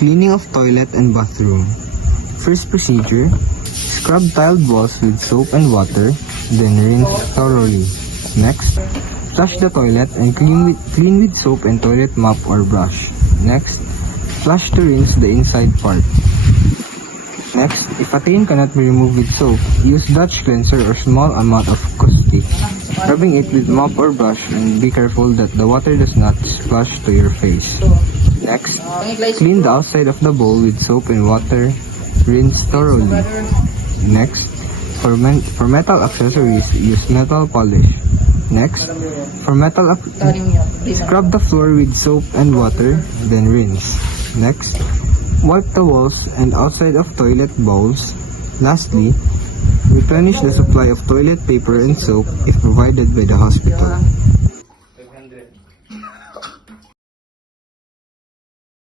Cleaning of toilet and bathroom. First procedure, scrub tiled walls with soap and water, then rinse thoroughly. Next, flush the toilet and clean with soap and toilet mop or brush. Next, flush to rinse the inside part. Next, if a stain cannot be removed with soap, use Dutch cleanser or small amount of caustic, rubbing it with mop or brush, and be careful that the water does not splash to your face. Next, clean the outside of the bowl with soap and water. Rinse thoroughly. Next, for metal accessories, use metal polish. Next, for scrub the floor with soap and water, then rinse. Next, wipe the walls and outside of toilet bowls. Lastly, replenish the supply of toilet paper and soap if provided by the hospital.